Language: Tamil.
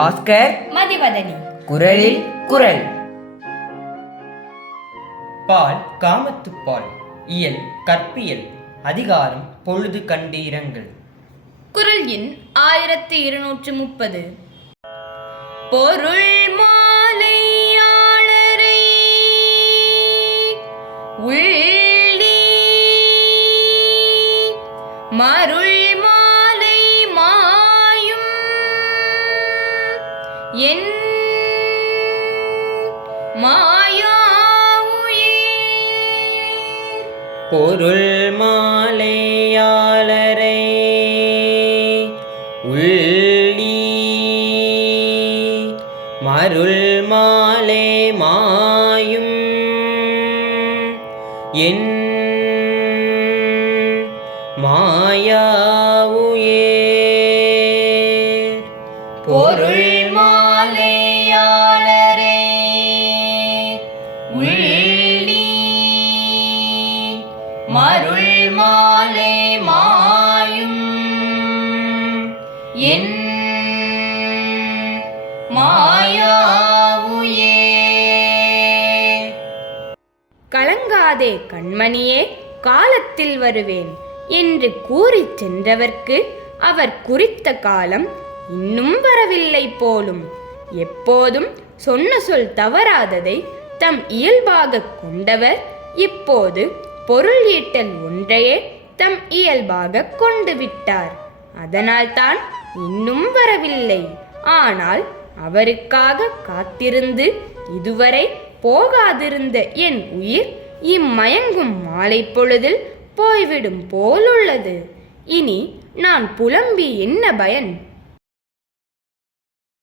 பாஸ்கர் மதிவதனி. குரலில் குரல். பால் காமத்துப்பால். இயல் கற்பியல். அதிகாரம் பொழுது கண்டீரங்கள். குரல் எண் 1230. பொருள் மாலையாளரை உள்ளி மருள் மாலை மாயும் என் மாயாவுயிர். பொருள் மாலையாளரை உள்ளி மருள் மாலை மாயும் என் மாயாவுயிர். பொருள் மாலையாளரை உள்ளி மருள் மாலை மாயும் என் மாயாவுயிர். கலங்காதே கண்மணியே, காலத்தில் வருவேன் என்று கூறிச் சென்றவர்க்கு அவர் குறித்த காலம் இன்னும் வரவில்லை போலும். எப்போதும் சொன்ன சொல் தவறாததை தம் இயல்பாக கொண்டவர் இப்போது பொருள் ஈட்டல் ஒன்றையே தம் இயல்பாக கொண்டு விட்டார். அதனால்தான் இன்னும் வரவில்லை. ஆனால் அவருக்காக காத்திருந்து இதுவரை போகாதிருந்த என் உயிர் இம்மயங்கும் மாலை பொழுதில் போய்விடும் போலுள்ளது. இனி நான் புலம்பி என்ன பயன்?